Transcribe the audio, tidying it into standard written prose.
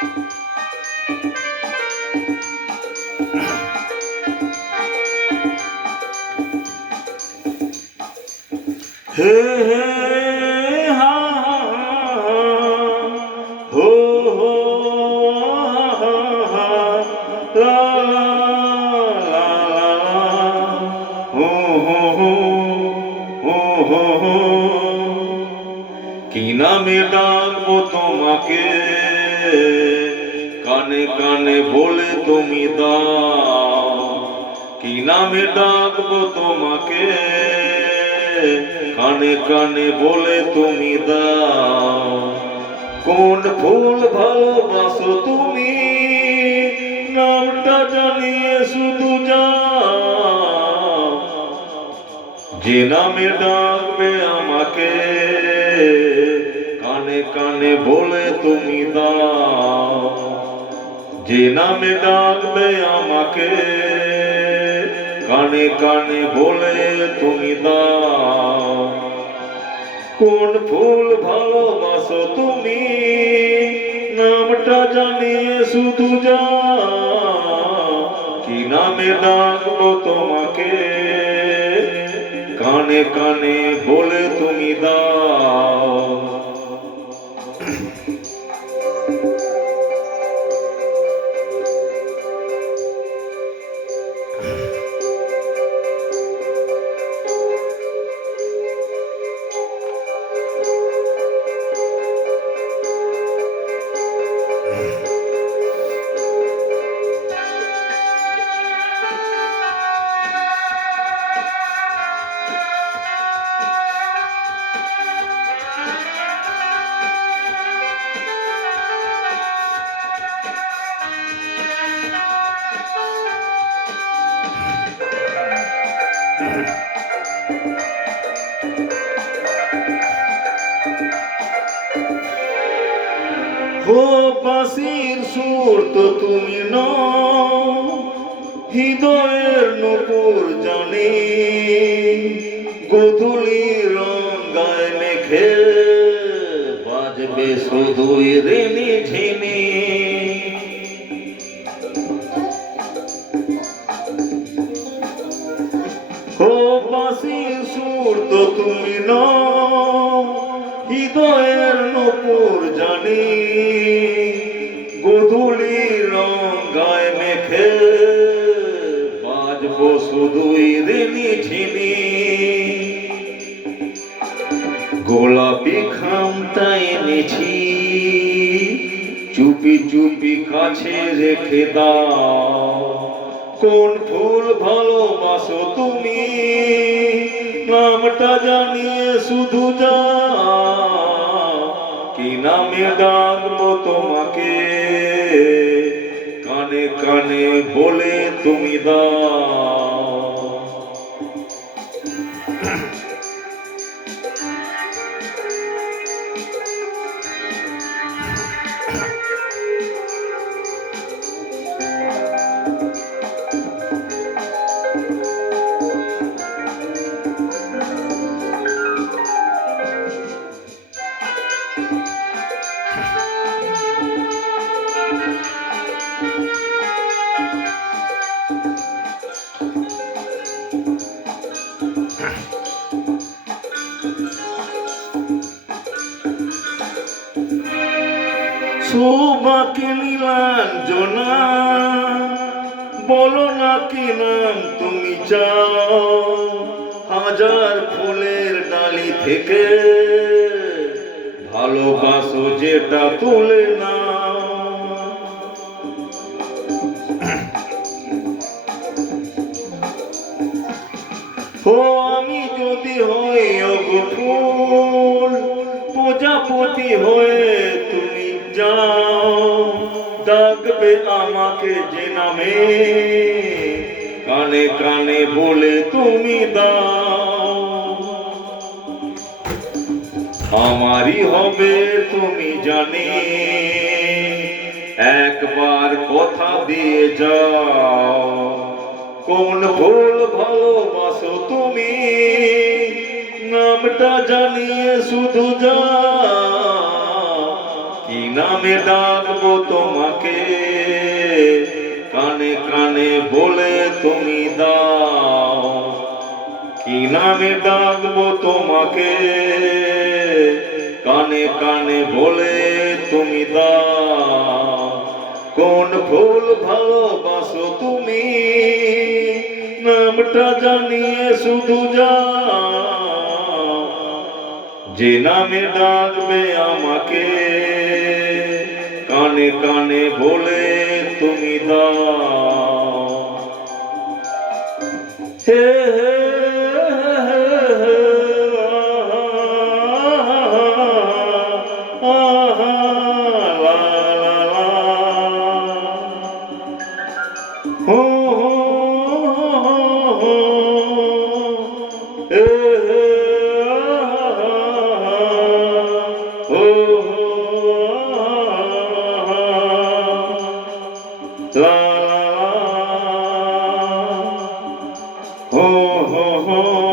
হে হে হা হো হো লা লা লা হো হো হো হো হো। কি নামে ডাকবো তোমাকে, কানে কানে বলে তুমি দাও। কি নামে ডাকবো তোমাকে, কানে কানে বলে তুমি দাও। কোন ফুল ভালোবাসো তুমি, নামটা জানিয়ে শুধু যাও। যে নামে ডাকবে আমাকে, কানে কানে বলে তুমি দাও। যে নামে ডাকবে আমাকে, কানে কানে বলে তুমি দাও। কোন ফুল ভালোবাসো তুমি, নামটা জানিয়ে শুধু যাও। কি নামে ডাকবো তোমাকে, কানে কানে বলে তুমি দাও। হো বাঁশির সুর তো তুমি নও, হৃদয়ের নূপুর জানি। গোধূলি রঙায় মেঘে বাজবে শুধুই ঋণী ঝিনি। হো বাঁশির সুর তো তুমি নও, হৃদয়ের নূপুর জানি। গোধূলি রঙায় মেঘে বাজবো শুধুই ঋণী ঝিনি। গোলাপি খামটা এনেছি, চুপি চুপি কাছে রেখে দাও। কোন ফুল ভালোবাসো তুমি, নামটা জানিয়ে শুধু যাও। কি নামে ডাকবো তোমাকে, কানে কানে বলে তুমি দাও। শোভাকে নীলাঞ্জনা, বলো না কি নাম তুমি চাও। হাজার ফুলের ডালি থেকে ভালোবাসো যেটা তুলে নাও। ও আমি যদি হই ওগো ফুল, প্রজাপতি হয়ে তুমি যাও। ডাকবে আমাকে যে নামে, কানে কানে বলে তুমি দাও। আমারই হবে তুমি জানি, একবার কথা দিয়ে যাও। কোন ফুল ভালোবাসো তুমি, নামটা জানিয়ে শুধু যাও। কি নামে ডাকবো তোমাকে, কানে কানে বলে তুমি দাও। কি নামে ডাকবো তোমাকে, কানে কানে বলে তুমি দাও। কোন ফুল ভালোবাসো তুমি, নামটা জানিয়ে শুধু যাও। যে নামে ডাকবে আমাকে, কানে কানে বলে তুমি দাও। হে হে la la la, ho ho ho.